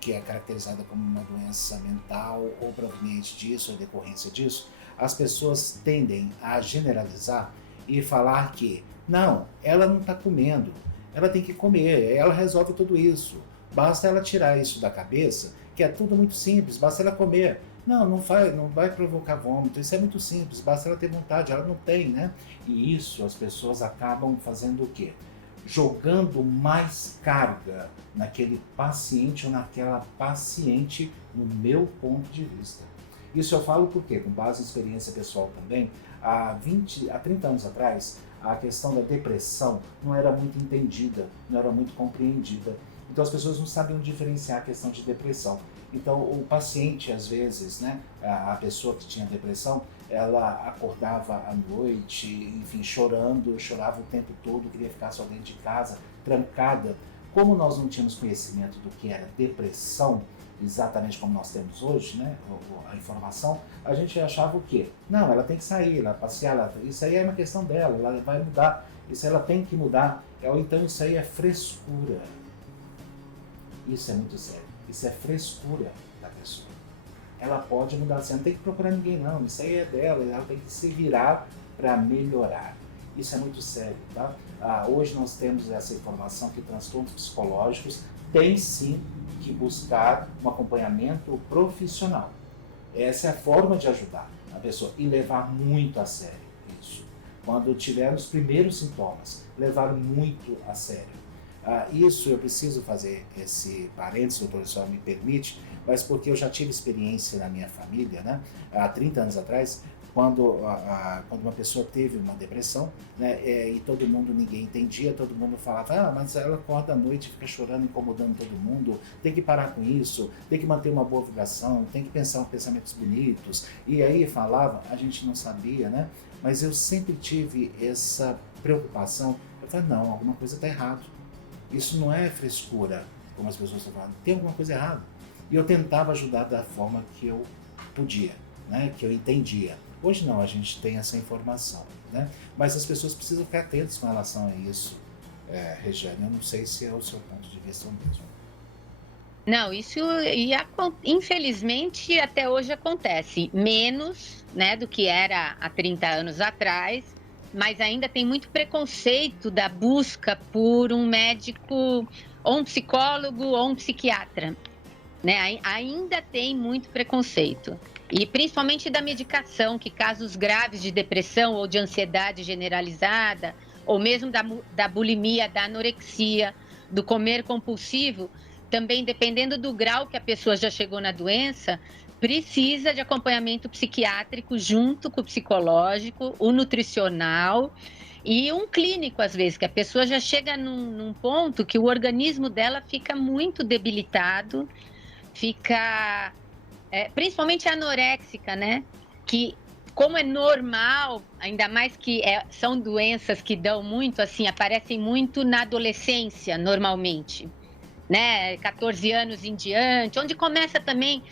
que é caracterizada como uma doença mental ou proveniente disso ou decorrência disso, as pessoas tendem a generalizar e falar que não, ela não está comendo, ela tem que comer, ela resolve tudo isso, basta ela tirar isso da cabeça, que é tudo muito simples, basta ela comer. Não vai provocar vômito, isso é muito simples, basta ela ter vontade, ela não tem, né? E isso as pessoas acabam fazendo o quê? Jogando mais carga naquele paciente ou naquela paciente, no meu ponto de vista. Isso eu falo porque, com base em experiência pessoal também, há 30 anos atrás, a questão da depressão não era muito entendida, não era muito compreendida. Então as pessoas não sabiam diferenciar a questão de depressão. Então o paciente, às vezes, né, a pessoa que tinha depressão, ela acordava à noite, enfim, chorava o tempo todo, queria ficar só dentro de casa, trancada. Como nós não tínhamos conhecimento do que era depressão, exatamente como nós temos hoje, né, a informação, a gente achava o quê? Não, ela tem que sair, ela passear, isso aí é uma questão dela, ela vai mudar, isso ela tem que mudar, ou então isso aí é frescura. Isso é muito sério, isso é frescura da pessoa. Ela pode mudar, você não tem que procurar ninguém não, isso aí é dela, ela tem que se virar para melhorar. Isso é muito sério, tá? Hoje nós temos essa informação que transtornos psicológicos têm sim que buscar um acompanhamento profissional. Essa é a forma de ajudar a pessoa e levar muito a sério isso. Quando tiver os primeiros sintomas, levar muito a sério. Isso eu preciso fazer esse parênteses, doutor, só me permite, mas porque eu já tive experiência na minha família, né? Há 30 anos atrás, quando uma pessoa teve uma depressão, né, e todo mundo, ninguém entendia, todo mundo falava, mas ela acorda à noite e fica chorando, incomodando todo mundo, tem que parar com isso, tem que manter uma boa vibração, tem que pensar em pensamentos bonitos. E aí falava, a gente não sabia, né? Mas eu sempre tive essa preocupação. Eu falei, não, alguma coisa está errado. Isso não é frescura, como as pessoas estão falando, tem alguma coisa errada. E eu tentava ajudar da forma que eu podia, né, que eu entendia. Hoje não, a gente tem essa informação, né? Mas as pessoas precisam ficar atentas com relação a isso, Regiane. Eu não sei se é o seu ponto de vista mesmo. Não, isso infelizmente até hoje acontece. Menos, né, do que era há 30 anos atrás, mas ainda tem muito preconceito da busca por um médico, ou um psicólogo, ou um psiquiatra. Né? Ainda tem muito preconceito. E principalmente da medicação, que casos graves de depressão ou de ansiedade generalizada, ou mesmo da bulimia, da anorexia, do comer compulsivo, também dependendo do grau que a pessoa já chegou na doença, precisa de acompanhamento psiquiátrico junto com o psicológico, o nutricional e um clínico às vezes, que a pessoa já chega num ponto que o organismo dela fica muito debilitado, fica... principalmente a anoréxica, né? Que, como é normal, ainda mais que são doenças que dão muito, assim, aparecem muito na adolescência, normalmente, né? 14 anos em diante, onde começa também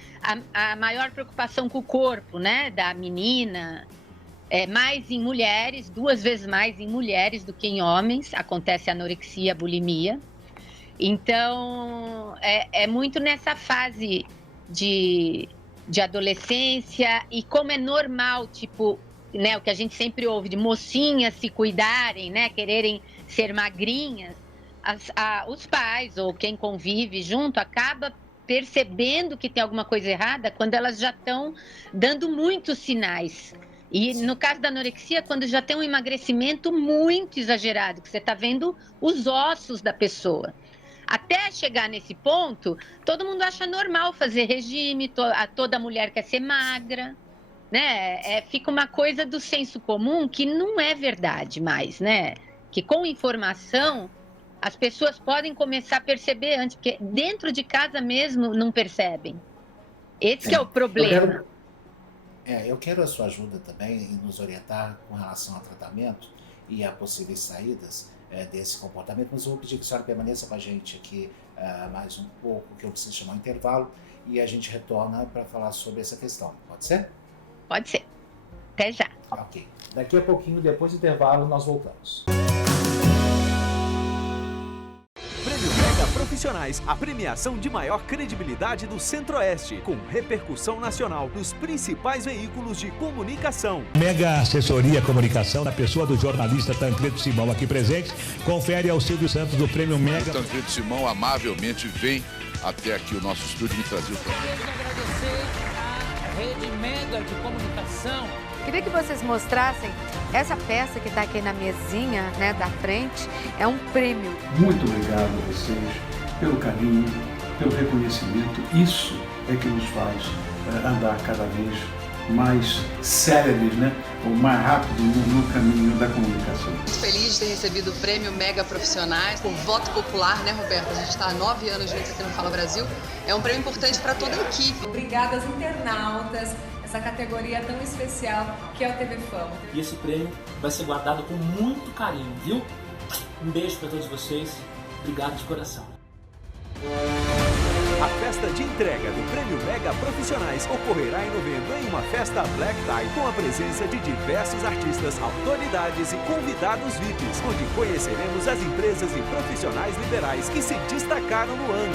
a maior preocupação com o corpo, né? Da menina, mais em mulheres, 2 vezes mais em mulheres do que em homens, acontece a anorexia, a bulimia. Então, é muito nessa fase de adolescência, e como é normal, tipo, né, o que a gente sempre ouve de mocinhas se cuidarem, né, quererem ser magrinhas, os pais ou quem convive junto acaba percebendo que tem alguma coisa errada quando elas já estão dando muitos sinais. E no caso da anorexia, quando já tem um emagrecimento muito exagerado, que você está vendo os ossos da pessoa. Até chegar nesse ponto, todo mundo acha normal fazer regime, toda mulher quer ser magra, né? Fica uma coisa do senso comum que não é verdade mais, né? Que com informação as pessoas podem começar a perceber antes, porque dentro de casa mesmo não percebem. Esse é o problema. Eu quero a sua ajuda também em nos orientar com relação ao tratamento e a possíveis saídas desse comportamento, mas eu vou pedir que a senhora permaneça com a gente aqui mais um pouco, que eu preciso chamar um intervalo, e a gente retorna para falar sobre essa questão. Pode ser? Pode ser. Até já. Ok. Daqui a pouquinho, depois do intervalo, nós voltamos. Prêmio Mega Profissionais, a premiação de maior credibilidade do Centro-Oeste, com repercussão nacional nos principais veículos de comunicação. Mega Assessoria Comunicação, na pessoa do jornalista Tancredo Simão aqui presente, confere ao Silvio Santos do Prêmio Mega. O Tancredo Simão amavelmente vem até aqui o nosso estúdio me trazer o prêmio. Queria agradecer à Rede Mega de Comunicação. Queria que vocês mostrassem essa peça que está aqui na mesinha, né, da frente, é um prêmio. Muito obrigado a vocês pelo carinho, pelo reconhecimento. Isso é que nos faz andar cada vez mais céleres, né, ou mais rápido no caminho da comunicação. Muito feliz de ter recebido o Prêmio Mega Profissionais por voto popular, né, Roberto? A gente está há 9 anos juntos aqui no Fala Brasil. É um prêmio importante para toda a equipe. Obrigada aos internautas. Essa categoria tão especial que é o TV Fama. E esse prêmio vai ser guardado com muito carinho, viu? Um beijo para todos vocês. Obrigado de coração. A festa de entrega do Prêmio Mega Profissionais ocorrerá em novembro em uma festa Black Tie com a presença de diversos artistas, autoridades e convidados VIPs, onde conheceremos as empresas e profissionais liberais que se destacaram no ano.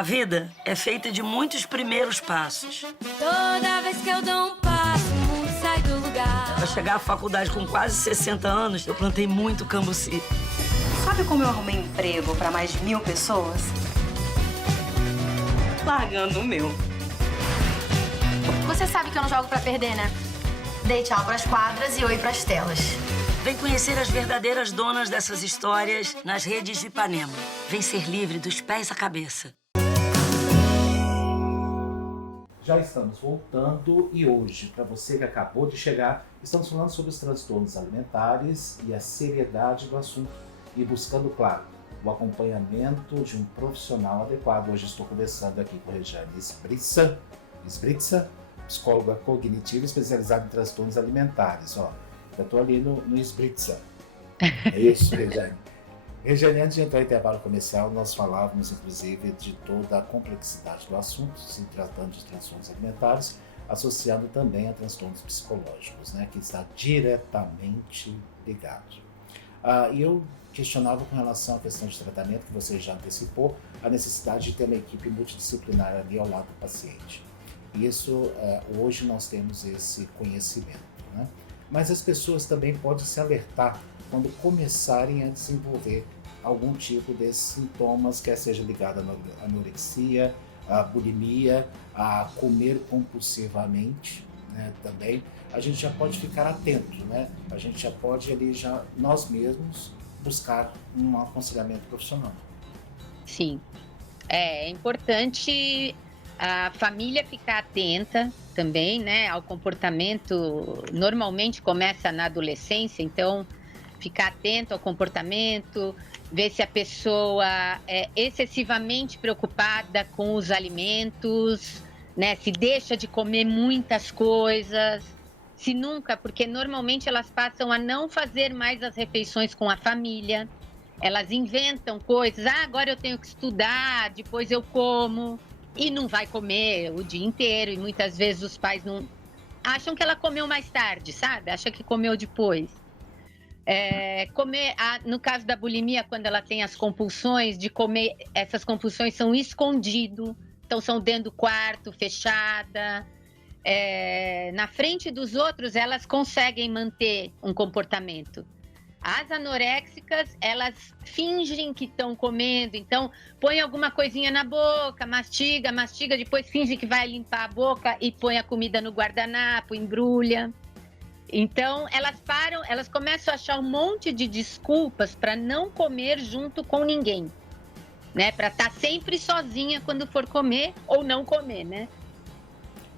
A vida é feita de muitos primeiros passos. Toda vez que eu dou um passo, o mundo sai do lugar. Para chegar à faculdade com quase 60 anos, eu plantei muito cambuci. Sabe como eu arrumei emprego para mais de 1.000 pessoas? Largando o meu. Você sabe que eu não jogo pra perder, né? Dei tchau pras quadras e oi pras telas. Vem conhecer as verdadeiras donas dessas histórias nas redes de Ipanema. Vem ser livre dos pés à cabeça. Já estamos voltando e hoje, para você que acabou de chegar, estamos falando sobre os transtornos alimentares e a seriedade do assunto e buscando, claro, o acompanhamento de um profissional adequado. Hoje estou conversando aqui com a Regiane Sbritsa, psicóloga cognitiva especializada em transtornos alimentares. Ó, eu estou ali no Sbritsa. É isso, Regiane. Regiane, antes de entrar em intervalo comercial, nós falávamos, inclusive, de toda a complexidade do assunto, se tratando de transtornos alimentares, associando também a transtornos psicológicos, né, que está diretamente ligado. E eu questionava com relação à questão de tratamento, que você já antecipou, a necessidade de ter uma equipe multidisciplinar ali ao lado do paciente. Isso, hoje nós temos esse conhecimento, né? Mas as pessoas também podem se alertar quando começarem a desenvolver algum tipo desses sintomas, quer seja ligado à anorexia, à bulimia, a comer compulsivamente, né, também. A gente já pode ficar atento, né? A gente já pode ali, nós mesmos, buscar um aconselhamento profissional. Sim, é importante a família ficar atenta também, né, ao comportamento. Normalmente começa na adolescência, então ficar atento ao comportamento, ver se a pessoa é excessivamente preocupada com os alimentos, né, se deixa de comer muitas coisas, se nunca, porque normalmente elas passam a não fazer mais as refeições com a família, elas inventam coisas, agora eu tenho que estudar, depois eu como, e não vai comer o dia inteiro, e muitas vezes os pais não acham que ela comeu mais tarde, sabe? Acha que comeu depois. No caso da bulimia, quando ela tem as compulsões de comer, essas compulsões são escondidas, então são dentro do quarto, fechada. Na frente dos outros, elas conseguem manter um comportamento. As anoréxicas, elas fingem que estão comendo, então põe alguma coisinha na boca, mastiga, depois finge que vai limpar a boca e põe a comida no guardanapo, embrulha. Então, elas começam a achar um monte de desculpas para não comer junto com ninguém, né? Para estar sempre sozinha quando for comer ou não comer, né?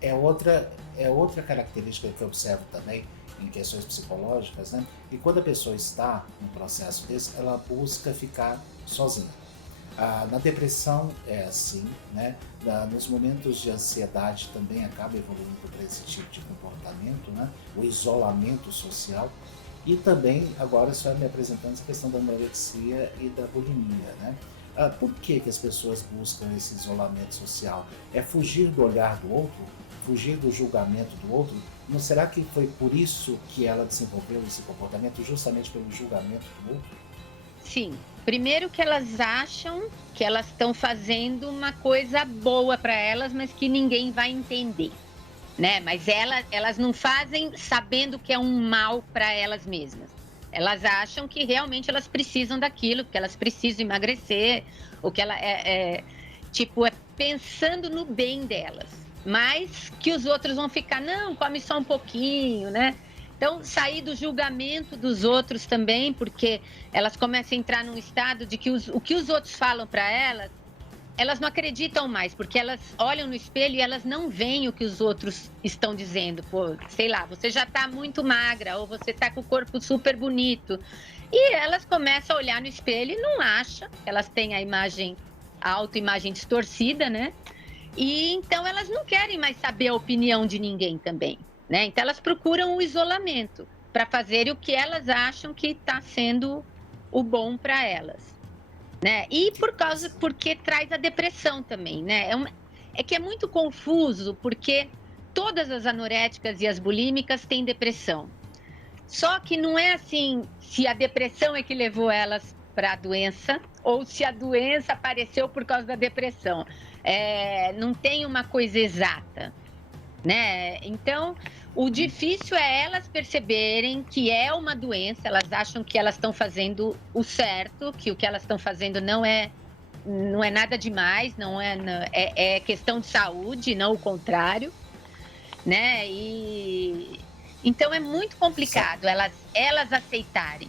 É outra característica que eu observo também em questões psicológicas, né? E quando a pessoa está num processo desse, ela busca ficar sozinha. Na depressão é assim, né? Nos momentos de ansiedade também acaba evoluindo para esse tipo de comportamento, né? O isolamento social. E também, agora você vai me apresentando essa questão da anorexia e da bulimia, né? Por que as pessoas buscam esse isolamento social? É fugir do olhar do outro? Fugir do julgamento do outro? Não será que foi por isso que ela desenvolveu esse comportamento, justamente pelo julgamento do outro? Sim. Primeiro que elas acham que elas estão fazendo uma coisa boa para elas, mas que ninguém vai entender, né? Mas elas não fazem sabendo que é um mal para elas mesmas. Elas acham que realmente elas precisam daquilo, que elas precisam emagrecer, ou que ela é pensando no bem delas. Mas que os outros vão ficar, não, come só um pouquinho, né? Então, sair do julgamento dos outros também, porque elas começam a entrar num estado de que o que os outros falam para elas não acreditam mais, porque elas olham no espelho e elas não veem o que os outros estão dizendo. Pô, sei lá, você já tá muito magra, ou você tá com o corpo super bonito. E elas começam a olhar no espelho e não acham, elas têm a autoimagem distorcida, né? E então elas não querem mais saber a opinião de ninguém também, né? Então elas procuram o isolamento para fazerem o que elas acham que está sendo o bom para elas, né? E porque traz a depressão também, né? É que é muito confuso, porque todas as anoréticas e as bulímicas têm depressão. Só que não é assim, se a depressão é que levou elas para a doença ou se a doença apareceu por causa da depressão. Não tem uma coisa exata, né? Então, o difícil é elas perceberem que é uma doença, elas acham que elas estão fazendo o certo, que o que elas estão fazendo não é nada demais, é questão de saúde, não o contrário, né? Então é muito complicado elas aceitarem.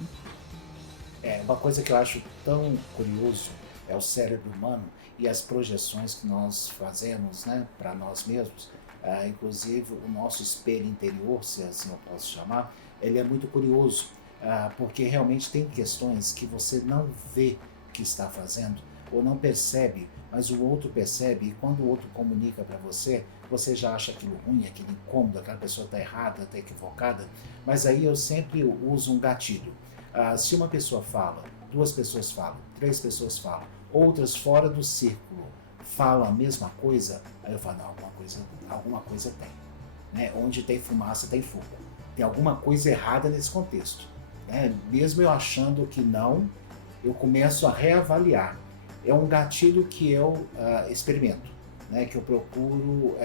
Uma coisa que eu acho tão curioso é o cérebro humano e as projeções que nós fazemos, né, para nós mesmos. Inclusive o nosso espelho interior, se assim eu posso chamar, ele é muito curioso, porque realmente tem questões que você não vê que está fazendo ou não percebe, mas o outro percebe, e quando o outro comunica para você, você já acha aquilo ruim, aquilo incômodo, aquela pessoa está errada, está equivocada. Mas aí eu sempre uso um gatilho. Se uma pessoa fala, 2 pessoas falam, 3 pessoas falam, outras fora do círculo falam a mesma coisa, aí eu falo, não, alguma coisa tem. Né? Onde tem fumaça tem fogo. Tem alguma coisa errada nesse contexto. Né? Mesmo eu achando que não, eu começo a reavaliar. É um gatilho que eu experimento, né? Que eu procuro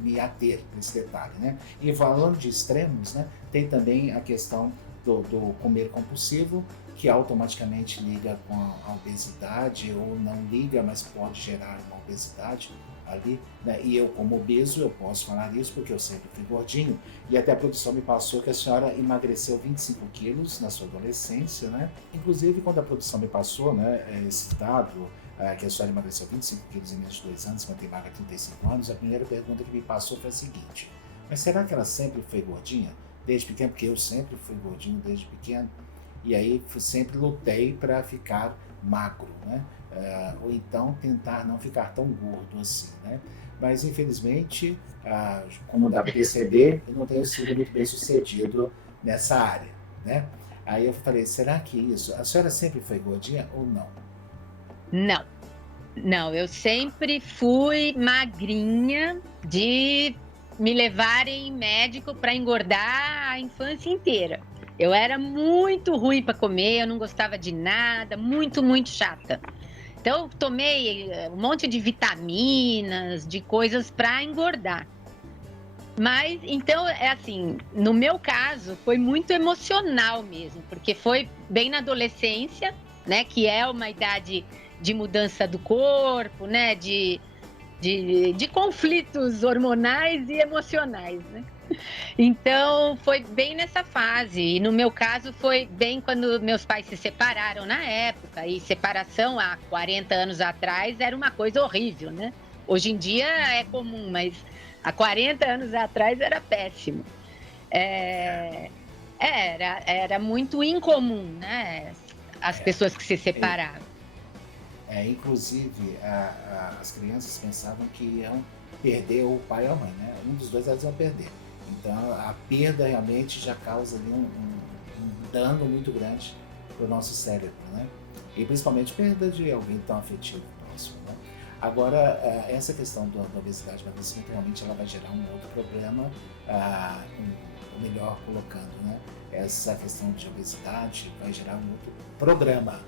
me ater nesse detalhe. Né? E falando de extremos, né? Tem também a questão do comer compulsivo, que automaticamente liga com a obesidade, ou não liga, mas pode gerar uma obesidade ali, né? E eu, como obeso, eu posso falar isso porque eu sempre fui gordinho, e até a produção me passou que a senhora emagreceu 25 quilos na sua adolescência, né? Inclusive, quando a produção me passou, né, esse dado, que a senhora emagreceu 25 quilos em menos de 2 anos, mantém magra há 35 anos, a primeira pergunta que me passou foi a seguinte: mas será que ela sempre foi gordinha? Desde pequeno? Porque eu sempre fui gordinho desde pequeno, e aí sempre lutei para ficar magro, né? Ou então tentar não ficar tão gordo assim, né? Mas infelizmente, como dá para perceber, eu não tenho sido muito bem sucedido nessa área, né? Aí eu falei, será que isso? A senhora sempre foi gordinha ou não? Não, eu sempre fui magrinha, de me levarem em médico para engordar a infância inteira. Eu era muito ruim para comer, eu não gostava de nada, muito, muito chata. Então, eu tomei um monte de vitaminas, de coisas para engordar. Mas, então, assim, no meu caso, foi muito emocional mesmo, porque foi bem na adolescência, né, que é uma idade de mudança do corpo, né, de conflitos hormonais e emocionais, né? Então, foi bem nessa fase. E no meu caso, foi bem quando meus pais se separaram na época. E separação há 40 anos atrás era uma coisa horrível, né? Hoje em dia é comum, mas há 40 anos atrás era péssimo. Era muito incomum, né? As pessoas que se separaram. Inclusive, as crianças pensavam que iam perder o pai ou a mãe, né? Um dos dois elas iam perder. Então, a perda realmente já causa ali um dano muito grande para o nosso cérebro, né? E principalmente perda de alguém tão afetivo próximo, né? Agora, essa questão da obesidade, realmente ela vai gerar um outro problema, melhor colocando, né? Essa questão de obesidade vai gerar um outro programa,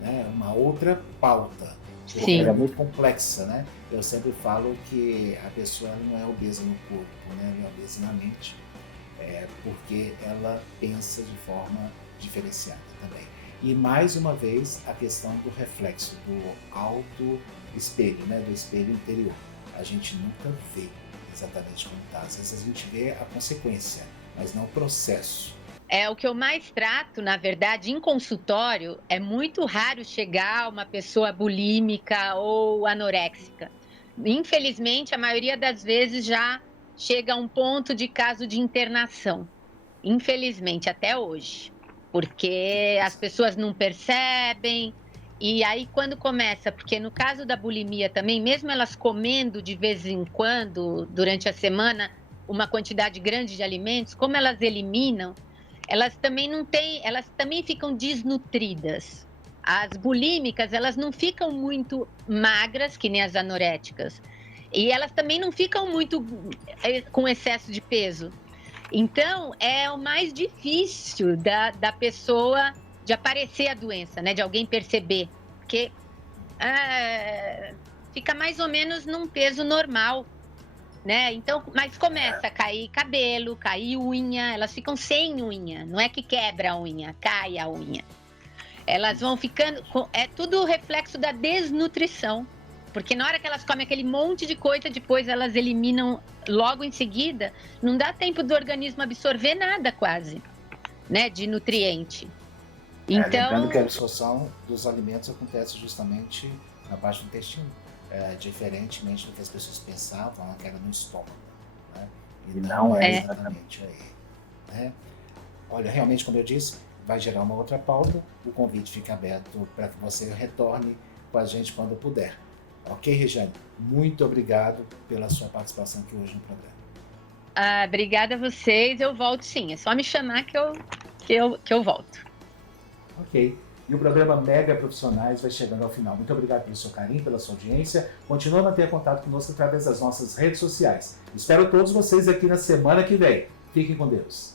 né? Uma outra pauta. Sim. É muito complexa, né? Eu sempre falo que a pessoa não é obesa no corpo, né? Ela é obesa na mente, porque ela pensa de forma diferenciada também. E mais uma vez a questão do reflexo, do auto-espelho, né? Do espelho interior. A gente nunca vê exatamente como está. Às vezes a gente vê a consequência, mas não o processo. O que eu mais trato, na verdade, em consultório, é muito raro chegar uma pessoa bulímica ou anoréxica. Infelizmente, a maioria das vezes já chega a um ponto de caso de internação. Infelizmente, até hoje. Porque as pessoas não percebem. E aí, quando começa, porque no caso da bulimia também, mesmo elas comendo de vez em quando, durante a semana, uma quantidade grande de alimentos, como elas eliminam, elas também ficam desnutridas. As bulímicas, elas não ficam muito magras, que nem as anoréticas. E elas também não ficam muito com excesso de peso. Então, é o mais difícil da pessoa de aparecer a doença, né? De alguém perceber. Porque fica mais ou menos num peso normal, né? Então, mas começa a cair cabelo, cair unha, elas ficam sem unha. Não é que quebra a unha, cai a unha. Elas vão ficando... É tudo reflexo da desnutrição. Porque na hora que elas comem aquele monte de coisa, depois elas eliminam logo em seguida, não dá tempo do organismo absorver nada quase, né? De nutriente. Então... Lembrando que a absorção dos alimentos acontece justamente na parte do intestino. Diferentemente do que as pessoas pensavam, que era no estômago. Né? E não é exatamente aí. Né? Olha, realmente, como eu disse, vai gerar uma outra pauta. O convite fica aberto para que você retorne com a gente quando puder. Ok, Regiane? Muito obrigado pela sua participação aqui hoje no programa. Obrigada a vocês. Eu volto sim. É só me chamar que eu volto. Ok. E o programa Mega Profissionais vai chegando ao final. Muito obrigado pelo seu carinho, pela sua audiência. Continue a manter contato conosco através das nossas redes sociais. Espero todos vocês aqui na semana que vem. Fiquem com Deus.